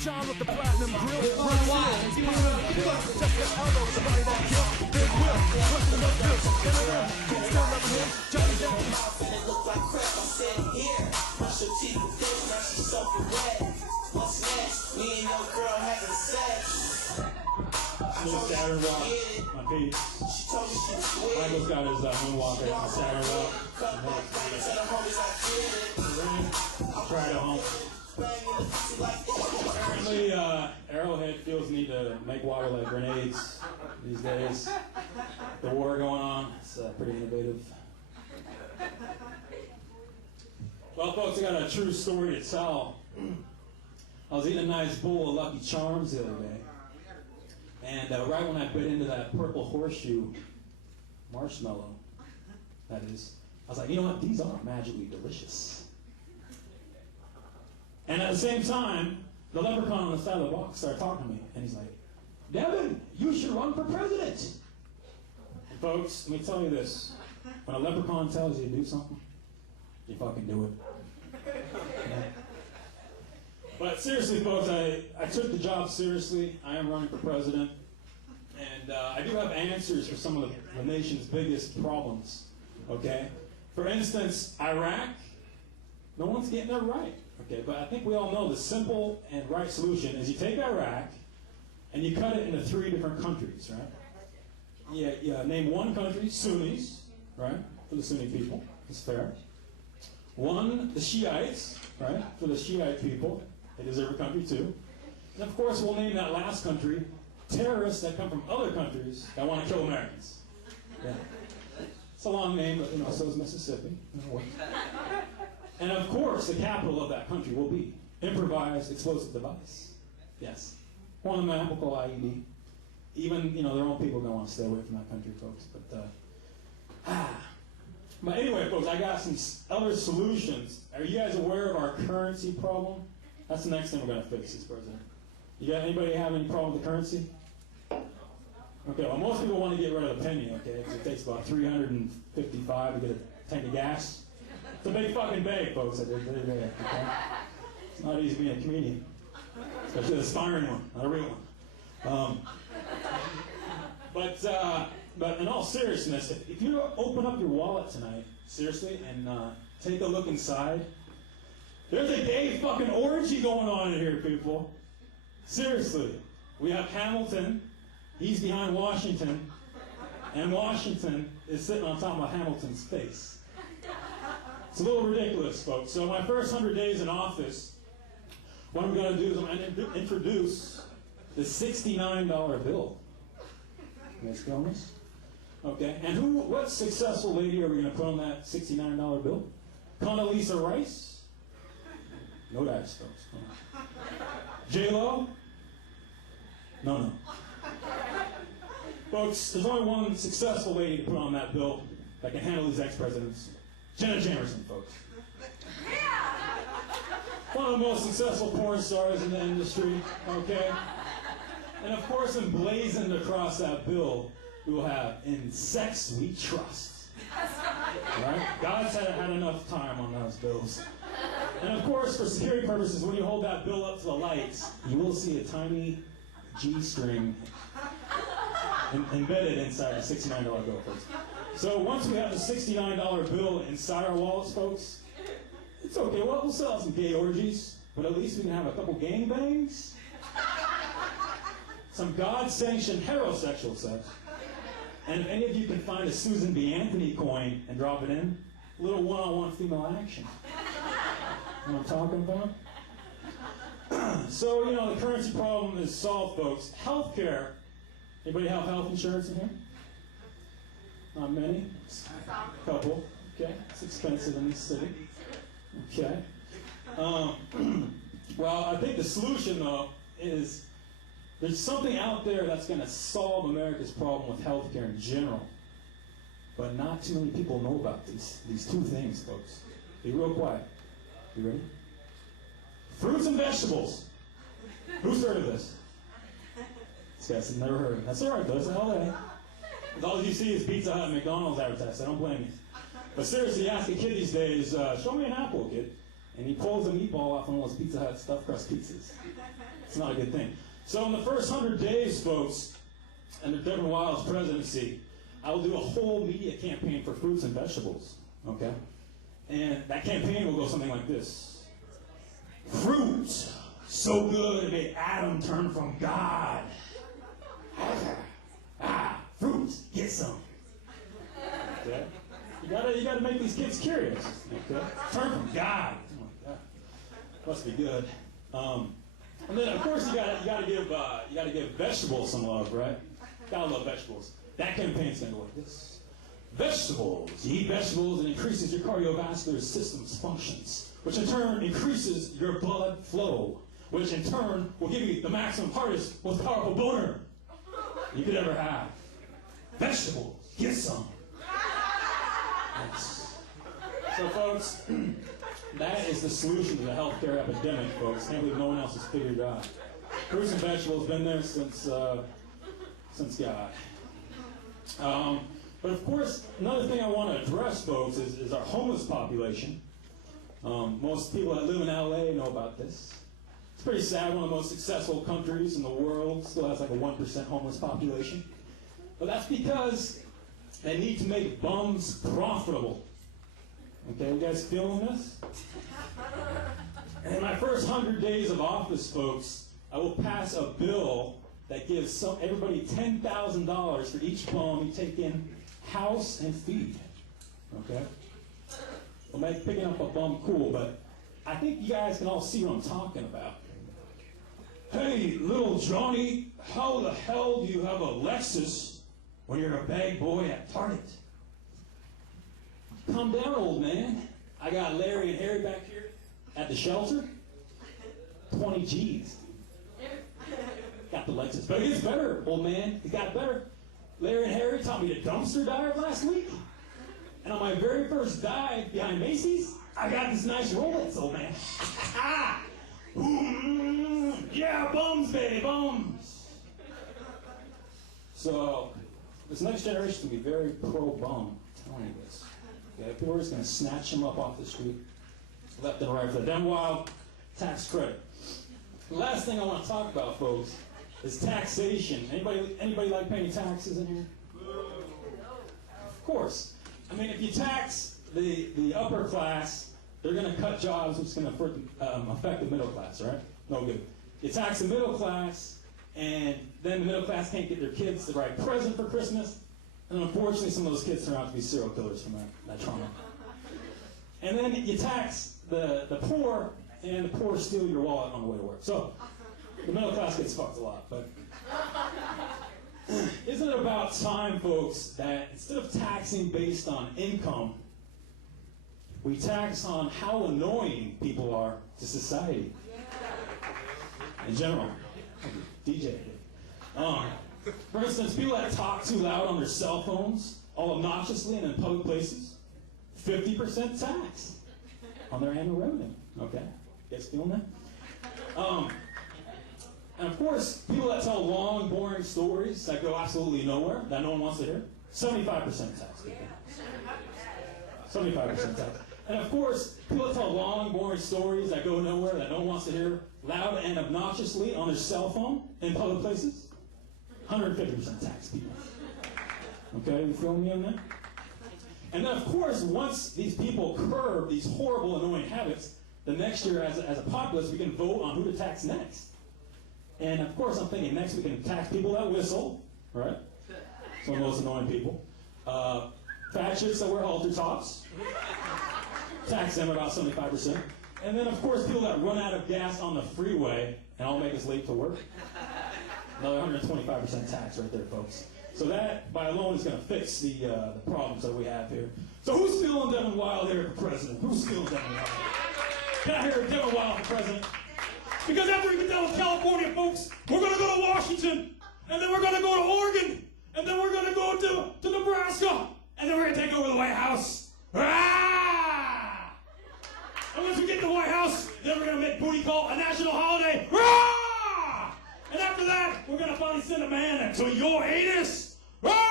John with the platinum grill. Run wild. Just the elbow, somebody that killed. Big Will, what's the no good? In the rim, still loving him. Johnny Jameson. And it look like crap, I'm sitting here. Brush your teeth with this, now she's soaking wet. What's next? Me and your girl having sex. I told her Saturn she Rock, get it. my piece. She told me she was with it. Michael's got his moonwalker on Saturn Rock. Cut my finger to the homies, I did it. I'll try it at home. Banging the pussy like this. Apparently, Arrowhead fields need to make water like grenades these days. The war going on, it's pretty innovative. Well, folks, I got a true story to tell. I was eating a nice bowl of Lucky Charms the other day, and right when I bit into that purple horseshoe marshmallow, that is, I was like, you know what, these are magically delicious. And at the same time, the leprechaun on the side of the box started talking to me, and he's like, Devon, you should run for president. And folks, let me tell you this. When a leprechaun tells you to do something, you fucking do it. Yeah. But seriously, folks, I took the job seriously. I am running for president. And I do have answers for some of the nation's biggest problems, okay? For instance, Iraq, no one's getting it right. Okay, but I think we all know the simple and right solution is you take Iraq and you cut it into 3 different countries, right? Yeah, name one country, Sunnis, right, for the Sunni people, it's fair. One, the Shiites, right, for the Shiite people, they deserve a country too. And of course, we'll name that last country terrorists that come from other countries that want to kill Americans. Yeah. It's a long name, but so is Mississippi. And of course, the capital of that country will be improvised explosive device. Yes. Quantum mechanical IED. Even, their own people are going to want to stay away from that country, folks. But anyway, folks, I got some other solutions. Are you guys aware of our currency problem? That's the next thing we're going to fix, as President. Anybody have any problem with the currency? Okay, well, most people want to get rid of the penny, okay? Because it takes about $355 to get a tank of gas. It's a big fucking bag, folks. Okay? It's not easy being a comedian, especially an aspiring one, not a real one. But in all seriousness, if you open up your wallet tonight, seriously, and take a look inside, there's a gay fucking orgy going on in here, people. Seriously, we have Hamilton. He's behind Washington, and Washington is sitting on top of Hamilton's face. It's a little ridiculous, folks. So my first 100 days in office, what I'm going to do is I'm going to introduce the $69 bill. Miss Gomez? Okay, and what successful lady are we going to put on that $69 bill? Condoleezza Rice? No dice, folks. J-Lo? No. Folks, there's only one successful lady to put on that bill that can handle these ex-presidents. Jenna Jameson, folks. One of the most successful porn stars in the industry, okay? And of course, emblazoned across that bill, we will have, in sex we trust. Right? God's had enough time on those bills. And of course, for security purposes, when you hold that bill up to the lights, you will see a tiny G-string embedded inside the $69 bill, folks. So once we have the $69 bill inside our wallets, folks, it's okay. Well, we'll sell some gay orgies, but at least we can have a couple gangbangs, some God-sanctioned heterosexual sex, and if any of you can find a Susan B. Anthony coin and drop it in, a little one-on-one female action. You know what I'm talking about? So, the currency problem is solved, folks. Healthcare. Anybody have health insurance in here? Not many? A couple. Okay. It's expensive in this city. Okay. Well, I think the solution, though, is there's something out there that's going to solve America's problem with healthcare in general. But not too many people know about these 2 things, folks. Be real quiet. You ready? Fruits and vegetables. Who's heard of this? This guy's never heard of it. That's all right, though. It's all right. All you see is Pizza Hut and McDonald's advertised. I don't blame you. But seriously, you ask a kid these days, show me an apple, kid. and he pulls a meatball off one of those Pizza Hut stuffed crust pizzas. It's not a good thing. So in the first 100 days, folks, under Devon Wild's presidency, I will do a whole media campaign for fruits and vegetables, okay? And that campaign will go something like this. Fruit, so good it made Adam turn from God. Fruit, get some. Okay? You gotta make these kids curious. Okay? Turn from God. Oh my God. Must be good. And then of course you gotta give vegetables some love, right? Gotta love vegetables. That campaign's gonna go like this. Vegetables. You eat vegetables and increases your cardiovascular system's functions, which in turn increases your blood flow, which in turn will give you the maximum, hardest, most powerful boner you could ever have. Vegetables. Get some. Yes. So folks, that is the solution to the healthcare epidemic, folks. Can't believe no one else has figured it out. Fruits and vegetables been there since God. But of course, another thing I want to address, folks, is our homeless population. Most people that live in LA know about this. It's pretty sad. One of the most successful countries in the world still has like a 1% homeless population. But that's because they need to make bums profitable. Okay, you guys feeling this? And in my first 100 days of office, folks, I will pass a bill that gives everybody $10,000 for each bum you take in, house, and feed. Okay? We'll make picking up a bum cool, but I think you guys can all see what I'm talking about. Hey, little Johnny, how the hell do you have a Lexus when you're a bag boy at Target? Calm down, old man. I got Larry and Harry back here at the shelter. 20 G's. Got the Lexus. But it gets better, old man. It got better. Larry and Harry taught me to dumpster dive last week. And on my very first dive behind Macy's, I got this nice Rolex, old man. Yeah, bums, baby, bums. So, this next generation will be very pro-bum. I'm telling you this. Okay, people are just going to snatch them up off the street, left and right for the Devon Wild tax credit. The last thing I want to talk about, folks, is taxation. Anybody like paying taxes in here? Of course. I mean, if you tax the upper class, they're going to cut jobs, which is going to affect the middle class, right? No good. You tax the middle class, and then the middle class can't get their kids the right present for Christmas, and unfortunately some of those kids turn out to be serial killers from that trauma. And then you tax the poor, and the poor steal your wallet on the way to work. So the middle class gets fucked a lot, but isn't it about time, folks, that instead of taxing based on income, we tax on how annoying people are to society in general. DJ. For instance, people that talk too loud on their cell phones, all obnoxiously and in public places, 50% tax on their annual revenue. Okay? You guys feeling that? And of course, people that tell long, boring stories that go absolutely nowhere, that no one wants to hear, 75% tax. 75% tax. And of course, people that tell long, boring stories that go nowhere, that no one wants to hear, loud and obnoxiously on their cell phone in public places, 150% tax, people. Okay, you feel me on that? And then of course, once these people curb these horrible, annoying habits, the next year as a populace, we can vote on who to tax next. And of course, I'm thinking next we can tax people that whistle, right? Some of the most annoying people. Fat chicks that wear halter tops. Tax them about 75%. And then, of course, people that run out of gas on the freeway and all make us late to work. Another 125% tax right there, folks. So that, by alone, is going to fix the problems that we have here. So who's feeling Devon Wild here for president? Who's feeling Devon Wild? Can I hear Devon Wild for president? Because after we get done with California, folks, we're going to go to Washington, and then we're going to go to Oregon, and then we're going to go to Nebraska, and then we're going to take over the White House. Ah! And once we get to the White House, then we're going to make booty call a national holiday. Ah! And after that, we're going to finally send a man to your anus. Ah!